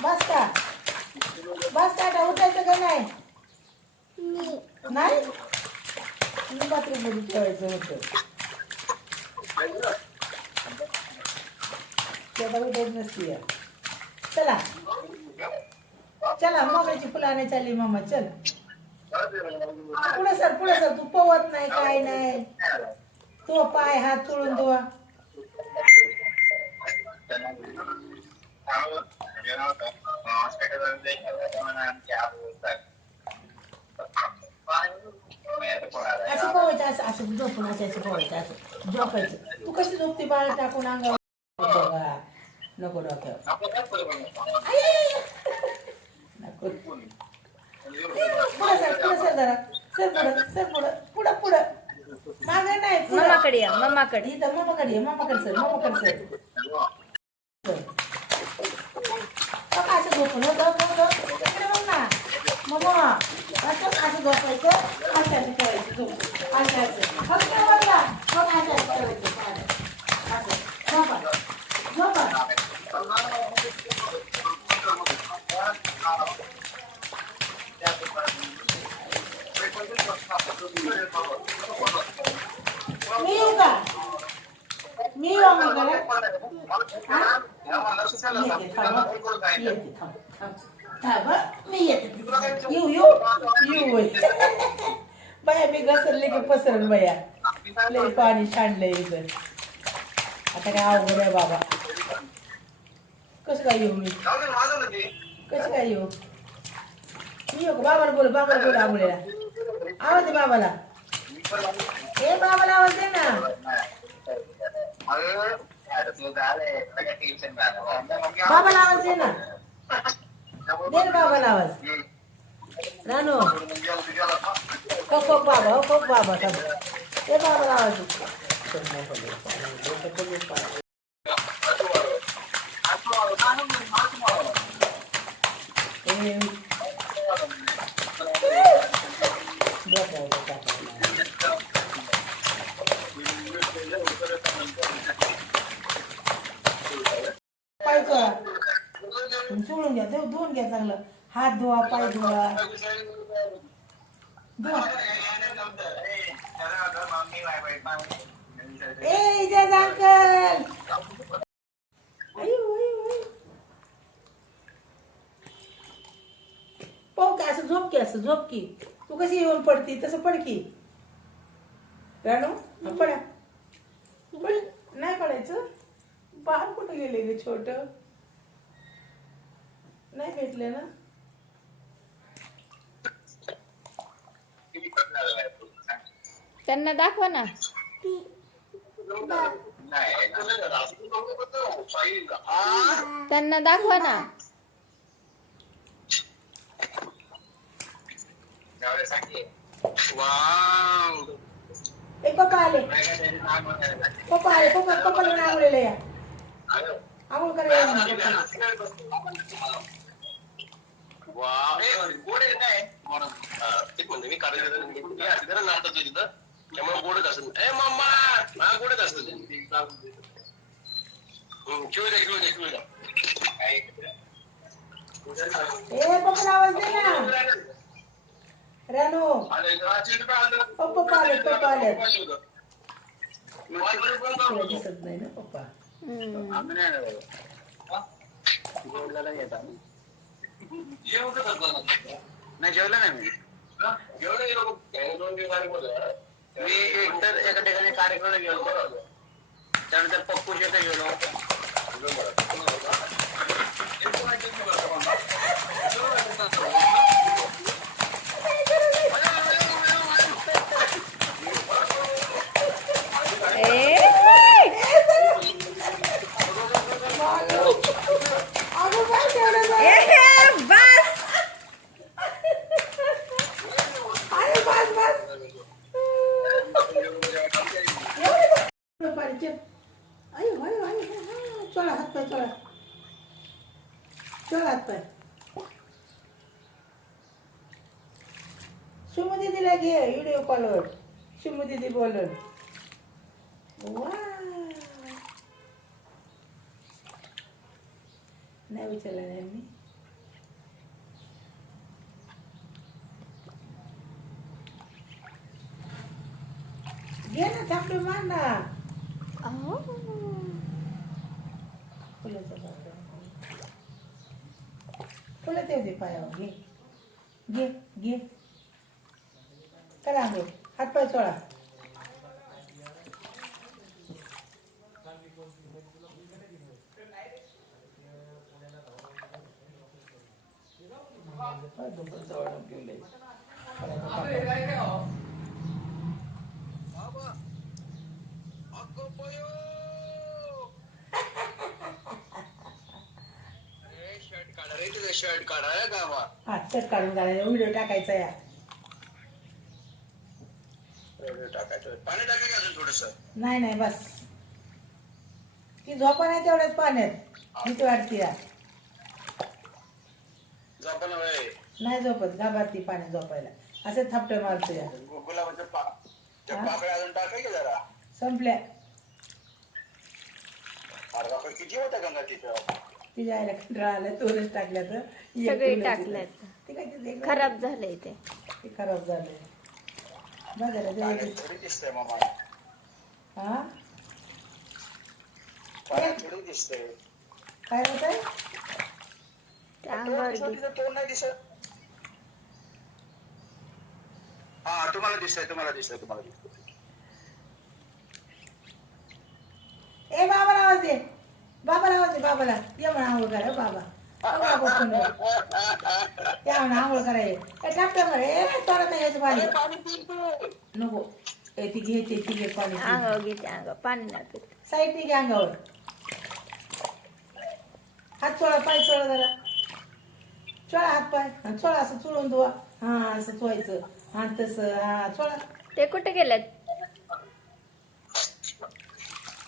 बस का बस का आता उठायचं का नाही नाही बाथरूम मध्ये ठेवायचं होतं ते आता उठायच नसती चला चला मोगऱ्याची फुलं आणायला चालली मामा चल पुढे सर तू पवत नाही काय नाही तो पाय हात चोळून धुवा असं पोवायचं असं असं झोपून असं पोवायचं असं झोपायचं तू कशी झोपते बाळ टाकून अंगावर नको डोक्यावर नको पुढं सर जरा सर पुढं पुढं मागं नाही मम्माकडे या मम्माकडे इथं मामाकडे सर असं झोपून ना मम्मा असं झोपायचं असं ठेवायचं झोपून असं फक्त बघा मग असं ठेवायचं असं झोपा मी येऊ का मी येऊ मी येते येऊ बाया मी घसरले की पसरण बाया लय पाणी सांडलंय इथं आता काय अवघड आहे बाबा कसं काय येऊ मी कसं काय येऊ मी येऊ बाबाला बोल आंघोळीला आवाज दे बाबाला ए बाबाला आवाज दे ना बाबाला आवाज दे ना दे ना बाबाला आवाज रानू बाबा ए बाबाला आवाज पाय चोळून घ्या धुवून घ्या चांगलं हात धुवा पाय धुवा ए इजाज अंकल पाहू की असं झोप की तू कशी येऊन पडती तसं पड की रानू पडा नाही पडायचं बाळ कुठं गेले गे छोट नाही भेटले ना त्यांना दाखवा ना त्यांना दाखवा ना पप्पा आले पप्पाला आंघोळीला या आंघोळ करायला मी काढायला नाटक तिथं त्यामुळे गोडच असेल ए मम्मा गोडच असेल पप्पाला आवाज दे ना रानू पप्पा आले दिसत नाही ना पप्पा नाही जेवलं नाही मी मी एकतर एका ठिकाणी कार्यक्रमाला गेलो त्यानंतर पप्पू शेत गेलो शिमू दीदीला घे व्हिडिओ कॉलवर. शिमू दीदी बोलून. वा नाही विचारलं नाही मी. घे ना थांबले मान ना. अहो. फुलाचं पाकळं. फुलं ठेवते पायावर. घे घे घे. करा अंघोळ. हात पाय चोळा. शर्ट काढायला का बा? हा शर्ट काढून घालायचा व्हिडिओ टाकायचा या. टाकायचं पाणी टाकायचं अजून थोडस. नाही नाही बस. ती झोपा नाही तेवढ्याच पाण्यात. भीती वाटते या. झोपा नव्हे. नाही झोपत घाबरती पाण्यात झोपायला. असे थापटे मारतो या. गुलाबाच्या पाकळ्या अजून टाकायच्या जरा. संपल्या. अरे बापरे किती होत्या गंगा तिथं? तिच्या आईला कंटाळा आला तोरच टाकल्या तर सगळे टाकल्यात. ते काय ते खराब झालंय ते. ते खराब झालंय. बघायला पाण्यात थोडी दिसतंय मामा. हा पाण्यात थोडी दिसतंय. काय होत आहे. ते अंगावर घे. तिचं तोंड नाही दिसत. हा तुम्हाला दिसतंय तुम्हाला दिसतंय तुम्हाला दिसतंय. ए बाबाला आवाज दे. बाबाला आवाज दे. बाबाला ये म्हणा आंघोळ करा बाबा. त्या म्हणा आंघोळ कराय. टाकते म्हणे तोडत नाही यायचं पाणी. नको ए ती घेते ती घे पाणी. अंगावर घेते अंगावर पाणी नाही पित. साईडने घे अंगावर. हात चोळा पाय चोळा जरा. चोळा हात पाय. चोळा असं चोळून धुवा. हा असं चोळायचं. हा तसं हा चोळा. ते कुठे गेलेत.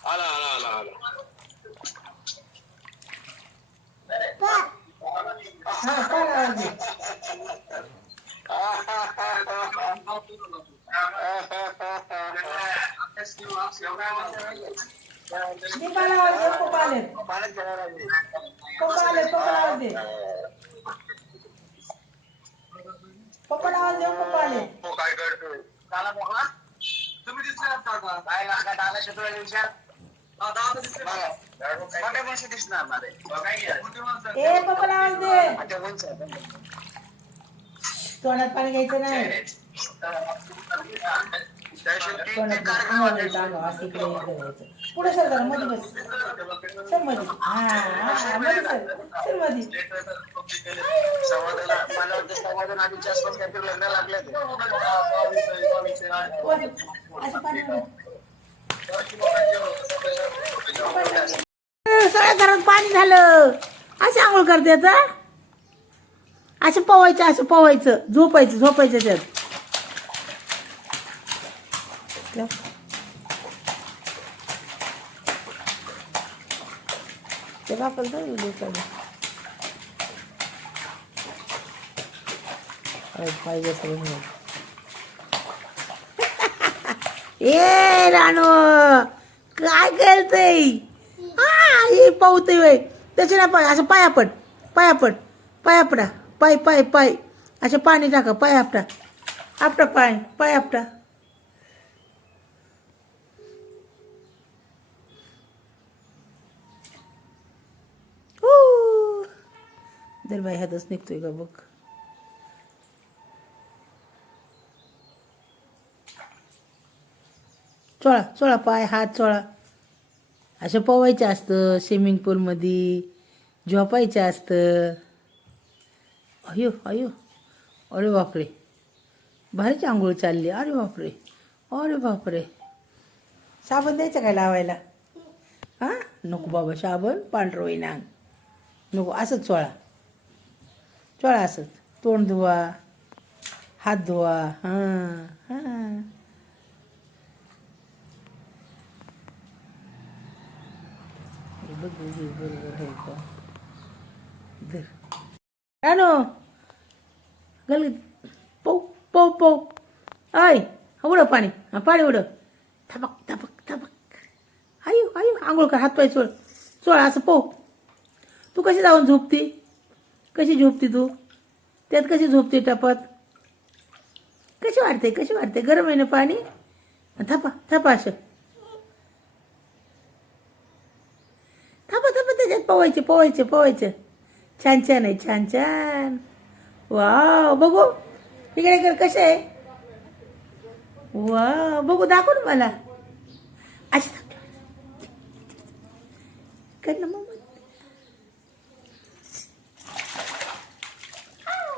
आला आला आला आला. हा पाला आवाज दे. दीपाला आवाज दे. पप्पा आलेत. पप्पा आलेत. पप्पाला आवाज दे. पप्पाला आवाज दे. पप्पा आले. काय करतोय? काला मोकळा तुम्ही दिसणार काय लागत आला शेतोळ्या दिवसात. मोठ्या माणसं दिसणार ना रे. ए पप्पाला आवाज दे. तोंडात पाणी घ्यायचं नाही. तोंडात घ्यायचं अंगावर असं इकडे इकडे घ्यायचं. पुढे सर जरा मध्ये बस. सर मध्ये. हा मध्ये सर. सर मध्ये. समाधान आधीच्या आसपास काहीतरी लग्न लागले. असं पाणी सगळ्या घरात पाणी झालं. असे आंघोळ करते आता. असं पवायचं असं पवायचं. झोपायचं झोपायचं त्यात. ते बापाला जाऊ लोकांना. पाहिजे सगळं. ए राणो काय करतय. हा हे पावतय वय त्याचे ना पाय असं पायापट पायापट पायापडा पाय पाय पाय असं पाणी टाका पाय आपटा आपटा पाय पाय आपटा. दर बाई हातच निघतोय का बघ. चोळा चोळा पाय हात चोळा. असं पोवायचं असतं. स्विमिंग पूलमध्ये झोपायचं असतं. अयो अयो अरे बापरे भारीच आंघोळ चालली. अरे बापरे अरे बापरे. साबण द्यायचं काय लावायला. हां नको बाबा साबण पांढरं होईना. नको असंच चोळा चोळा असंच. तोंड धुवा हात धुवा. हां हां बरोबर आहे का. रानो गल पौ पौ पो पो आय उडं पाणी हा पाणी उडं थबक थबक थबक आयु आयु आंघोळ कर हातपाय चोळ चोळ असं पो तू कशी जाऊन झोपती कशी झोपती तू त्यात कशी झोपते टपत कशी वाटते गरम आहे ना पाणी थपा थपा असं थपा थपा त्याच्यात पोवायचे छान छान आहे छान छान वाव बघू इकडे कर कसं आहे वाव बघू दाखव ना मला अशी कर ना मग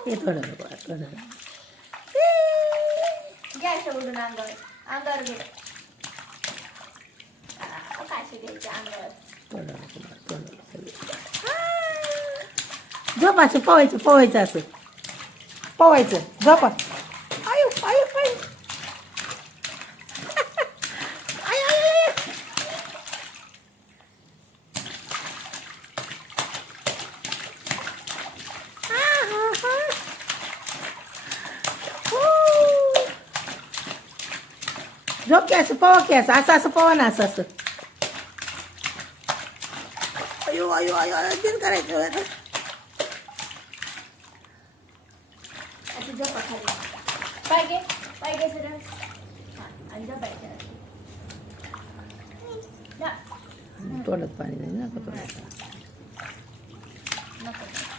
हे थोडं गॅस उडून अंगावर घे काशी घ्यायची अंगावर झोप असं पोवायचं असं पोवायचं झोपा आयु आयु आयु आयु, आयु, आयु. झोप की असं पवा की असं पवा ना असं अयो अयो अयो दिन करायचं आता आता झोपा खाली पाय घे सरळ आणि झोपायचं तोंडात पाणी नाही ना नको